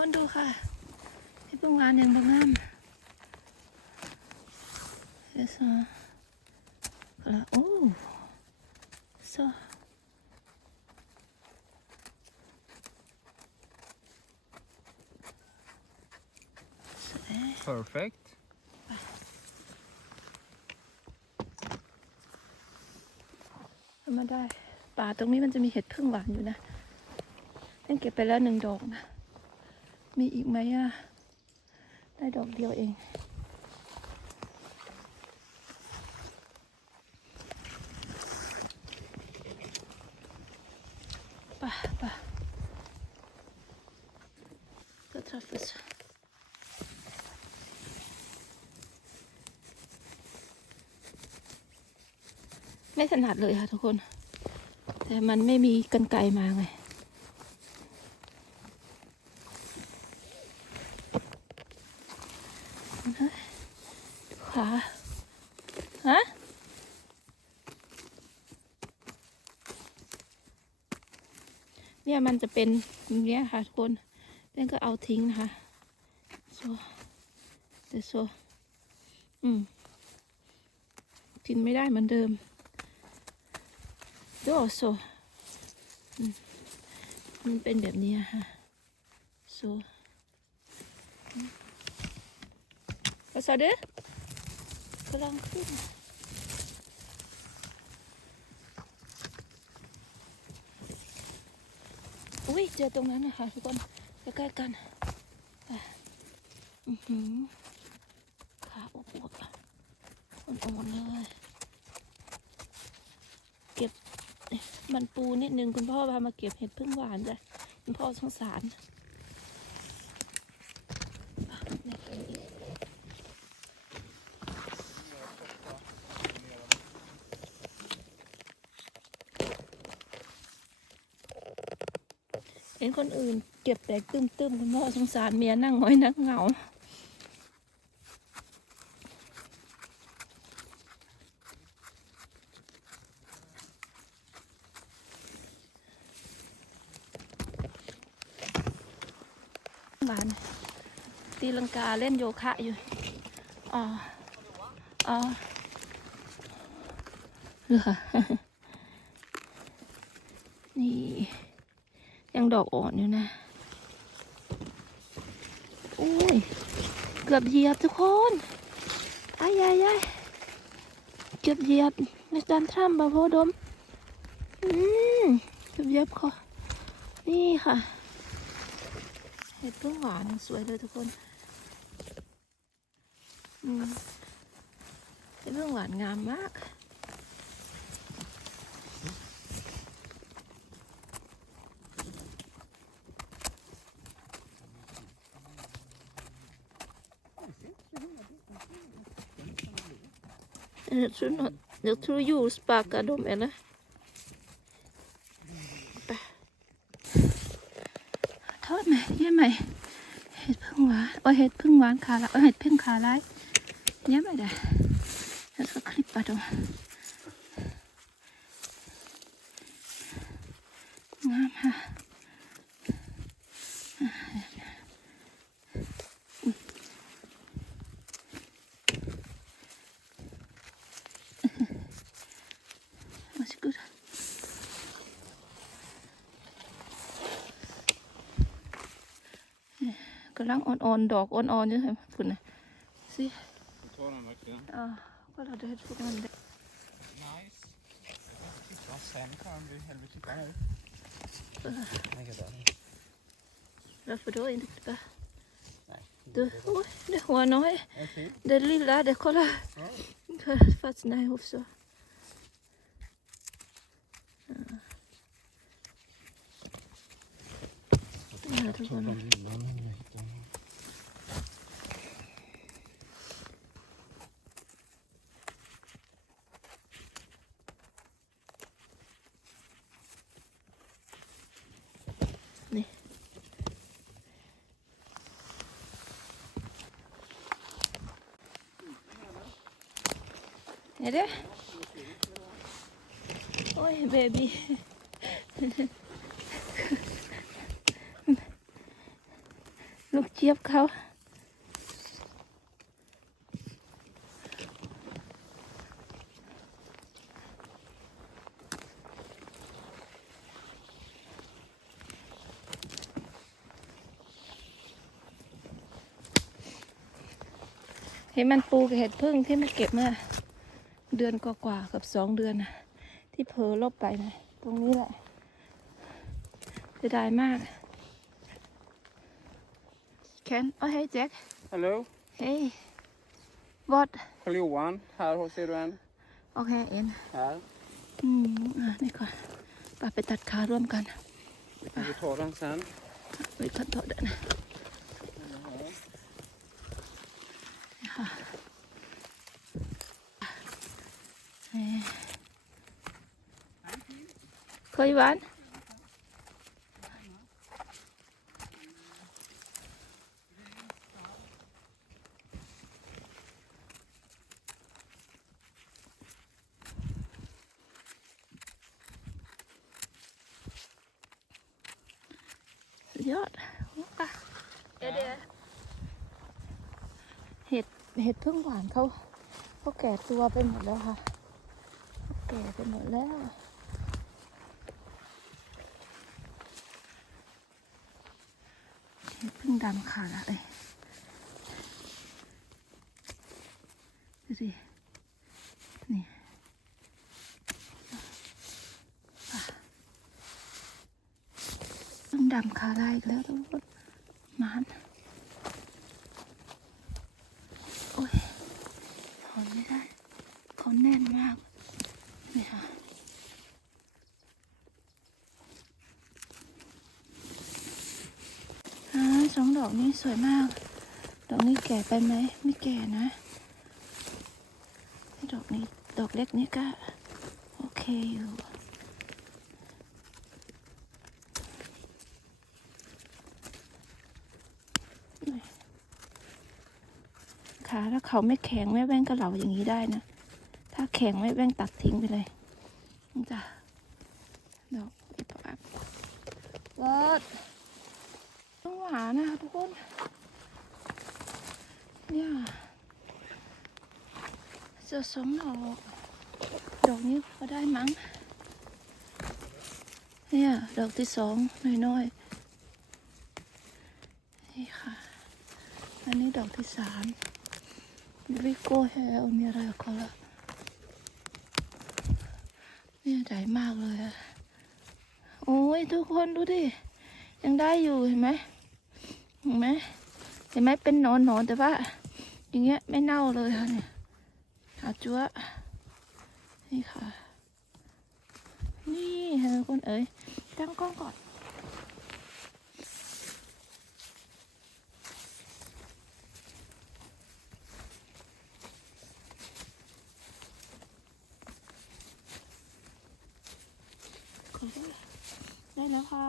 คนดูค่ะที่พวกงานอย่างบางงามเอสอะแล้วโอ้ซอสวย Perfect. เอามาได้ป่าตรงนี้มันจะมีเห็ดพึ่งหวานอยู่นะนั่นเก็บไปแล้วหนึ่งดอกนะ มีอีกไหมอะได้ดอกเดียวเอง ป่ะป่ะก็ทรัฟฟิสไม่ถนัดเลยค่ะทุกคน แต่มันไม่มีกันไกลมาไง ขาฮะ เนี่ ยมันจะเป็นอย่างเนี้ยค่ะทุกคนเป็นก็เอาทิ้งนะคะโซเดโซอืมกินไม่ได้เหมือนเดิมโดโซอืมมันเป็นแบบนี้ค่ะโซภาษาเด้อกำลังขึ้น อุ้ยเจอตรงนั้นนะคะทุกคนใกล้ๆกันอะอือหือขาปวดๆอ่อนๆเลยเก็บมันปูนิดนึงคุณพ่อพามาเก็บเห็ดพึ่งหวานจ้ะคุณพ่อสงสารอะเนี่ยตรงนี้เห็น คนอื่น เก็บแตกตึมๆคุณพ่อสงสารเมียนั่งง้อยนั่งเหงาบานตีลังกาเล่นโยคะอยู่ อ๋อ อ๋อเหรอ นี่ ยัง ดอกอ่อนอยู่นะอุ้ย เกือบเหยียบทุกคนอ้ายายายเกือบเหยียบในการทำบาโพดม อืมเกือบเหยียบคอนี่ค่ะ เห็ดพึ่งหวานสวยเลยทุกคน อืมเห็ดพึ่งหวานงามมาก Jag tror, något, jag tror djur sparkar dem eller? โทษไหมเยี่ยมไหมเห็ดพึ่งหวานโอ้เห็ดพึ่งหวานขาละโอ้เห็ดพึ่งขาไรยเยี่ยมไหมเด้อแล้วก็คลิปปะตรงามค่ะมาสิกูด กำ ลังอ่อนๆ ดอกอ่อนๆอยู่ค่ะคุณนะสิ Då tar den verkligen. อ่าก็เราได้เห็ดพวกนั้นได้ Nice. Titta, sen kan vi, eller vi tittar nu. Lägger där. แล้ว för då inte bara Nej. du oj det var น้อย En till. det lilla det kolla Ja. det fastnar ihop så Ja. Den här tror jag nog. lilla men jag hittar den. Är det? Oj, baby. ลูกเจี๊ยบเขาเห็นมันปูกับเห็ดพึ่งที่มันเก็บเมื่อ เดือนกว่าๆกับสองเดือนนะที่เพอลบไปนะตรงนี้แหละเสียดายมาก Ken, oh hey Jack. Hallo, Hey. What? Karl Johan. Här hos ser du en. โอเคเอ็น Här. อืมอะนี่ก่อนไปไปตัดขาร่วมกัน Vi tar den sen. ไปขอโทษด้วยนะค่ะเอ๊ะ เคยหวานสุดยอดว้าเดี๋ยวเดี๋ยวเห็ดเห็ดพึ่งหวานเขาเขาแก่ตัวไปหมดแล้วค่ะเขาแก่ไปหมดแล้ว เห็ ดำขาดอะไรดูสิ นี่ต้องดำขาได้อีกแล้วทุกคนมานโอ้ยถอนไม่ได้ เขาแน่นมาก นี่ค่ะ อ่าส องดอกนี้สวยมาก ดอกนี้แก่ไปไหม ไม่แก่นะ ดอกนี้ ดอกเล็กนี้ก็ โอเคอยู่ขาถ้าเขาไม่แข็งแม่แว่งก็เหลาอย่างนี้ได้นะ ถ้าแข็งแม่แว่งตัดทิ้งไปเลยจ้ะดอกอีปอัดต้องหวา นนะคะทุกคน เนี่ยเจะสองดอกดอกนี้ก็ได้มั้ง เนี่ยดอกที่สองน้อยๆ นี่ค่ะ อันนี้ดอกที่สามวิโก้แฮลมีอะไรกับเขาละเนี่ยใหญ่มากเลยอะโอ้ย ทุกคนดูดิ ยังได้อยู่เห็นไหม เห็นไหมเห็นไหมเป็นหนอนหนอนแต่ว่า อย่างเงี้ยไม่เน่าเลยค่ะเนี่ยหาจั๊วนี่ค่ะ นี่เห็นคนเอ๋ยตั้งกล้องก่อนได้แล้วค่ะ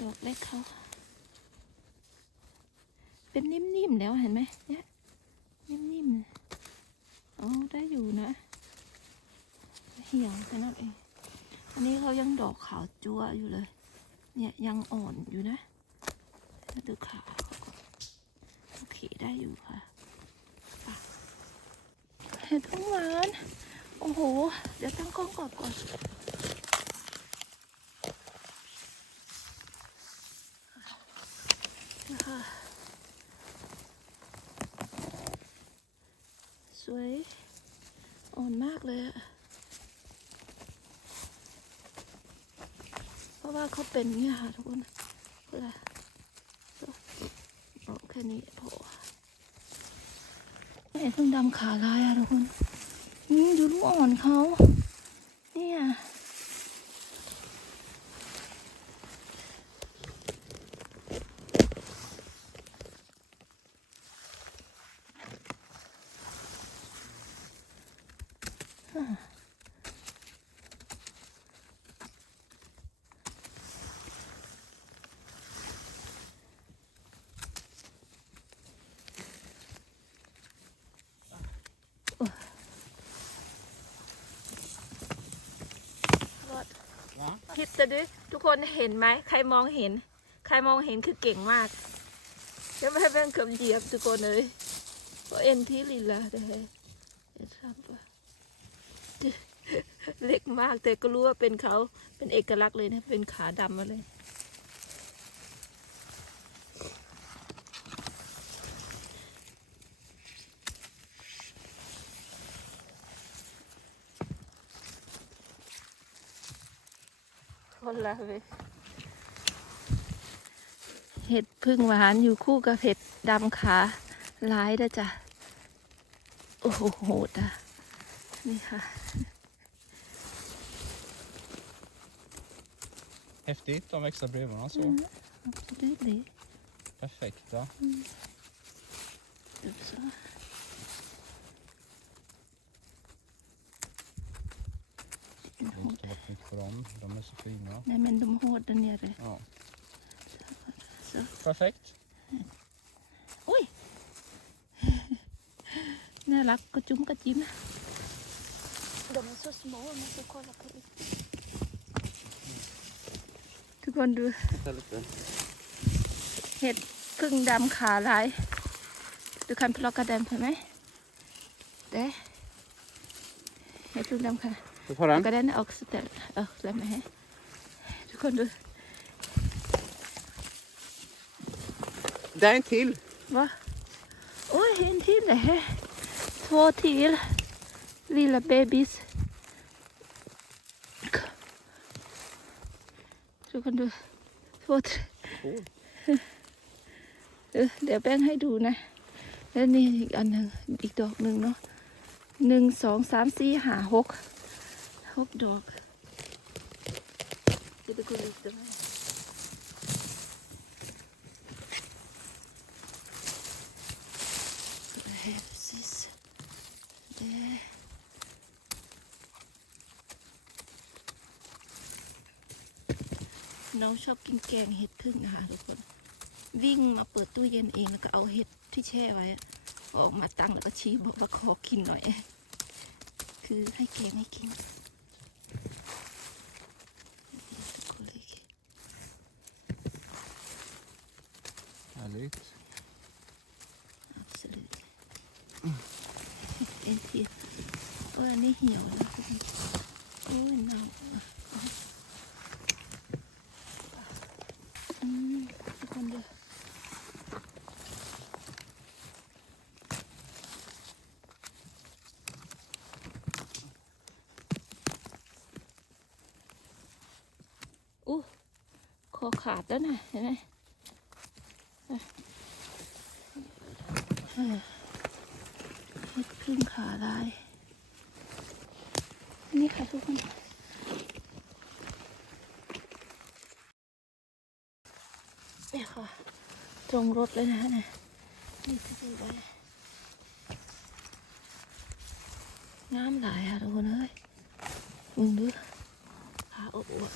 ดอกเล็กเขาเป็นนิ่มๆแล้วเห็นไหมเนี่ยนิ่มๆอ๋อได้อยู่นะ เหี่ยวแค่นั้นเองอันนี้เขายังดอกขาวจั๊วอยู่เลย เนี่ยยังอ่อนอยู่นะดูขาเขาก่อนโอเคได้อยู่ค่ะเห็ดพึ่งหวาน โอ้โห เดี๋ยวตั้งกล้องก่อนก่อน นะคะสวยอ่อนมากเลยอะเพราะว่าเขาเป็นเนี่ยค่ะทุกคนเพื่อเอาแค่นี้พอเห็นเพิ่งดำขาลายอะทุกคน นี่ดูลูกอ่อนเขาเนี่ย Ja. คลิปจะดิทุกคนเห็นไหมใครมองเห็น ใครมองเห็นคือเก่งมากจะไม่ให้แม่งเกือบเหยียบทุกคนเลยเพราะเอ็นที่ลินละแต่เอ็นทรัมป์อะเล็กมากแต่ก็รู้ว่าเป็นเขาเป็นเอกลักษณ์เลยนะเป็นขาดำมาเลย ละเว้ยเห็ดพึ่งหวานอยู่คู่กับเห็ดดำขาร้ายนะจ๊ะ โอ้โหโหดอะ นี่ค่ะ Häftigt, de växer bredvid varandra så. Mm. Absolutely. Perfekta. ดูซะ Det har inte varit mycket på dem. De är så fina. nej men de hårda nere. Ja. Så. Perfekt. Oj! น่ารักกระจุ้มกระจิ้มเดี๋ยวมัน så små man ska kolla på det ทุกคนดู Titta lite. เห็ดพึ่งดำขาลายดูคันพลอกกระเด็นใช่ไหมเด้เห็ดพึ่งดำขา Du tar กระเด็นออกสเตลเออแล้วไหมทุกคนดู Där är en till. Va? Oj, en till det här. Två till. Lilla bebis. ทุกคนดูโทษ Två. เออเดี๋ยวแป้งให้ดูนะ แล้วนี่อีกอันหนึ่งอีกดอกหนึ่งเนาะหนึ่งสองสามสี่ห้าหก หกดอกเดี๋ยวทุกคนดูตรงนั้น det här precis det น้องชอบกินแกงเห็ดพึ่งนะคะทุกคน วิ่งมาเปิดตู้เย็นเองแล้วก็เอาเห็ดที่แช่ไว้อออกมาตั้งแล้วก็ชี้บอกว่าขอกินหน่อย คือให้แกงให้กิน Härligt. Absolut. En till. โอ้ยอันนี้เหี่ยวแล้วคุณโอ้ยเน่าอืมทุกคนดูอู้คอขาดแล้วนะเห็นไหม เห็ด พึ่งขาลายนี่ค่ะทุกคนเนี่ยค่ะ ตรงรถเลยนะเนี่ยนี่จะดูไว้งามหลายค่ะทุกคนเอ้ยมึงดูขาอบอวด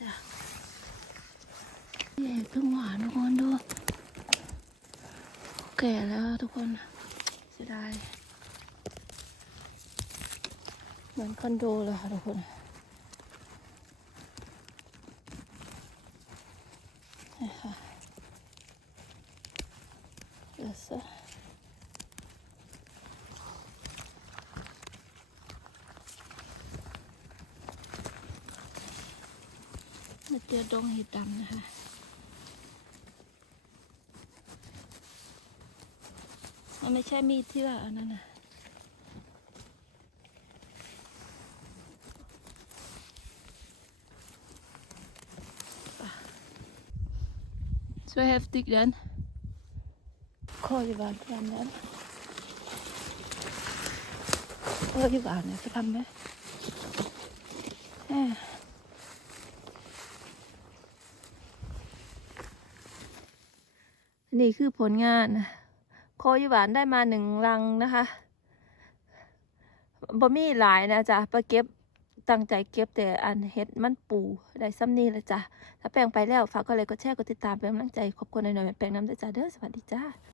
จ้ะนี่เพิ่งหวานทุกคนดู แก่แล้วทุกคนเสียดายเหมือนคอนโดเลยค่ะทุกคนค่ะเดี๋ยวซะมา เจอดงเห็ดดำนะคะมันไม่ใช่มีดที่ว่าอันนั้นนะ Så häftig den. Korvar fram den. Korvar är framme. Eh. นี่คือผลงาน โคยหวานได้มาหนึ่งรังนะคะบ่มีหลายนะจ๊ะไปเก็บตั้งใจเก็บแต่อันเฮ็ดมันปูได้ซ้ำนี่ละจ้ะถ้าแปลงไปแล้วฝากก็เลยก็แชร์ก็ติดตามเป็นกำลังใจขอบคุณหน่อยๆแปลงน้ำด้วยจ้ะเด้อสวัสดีจ้า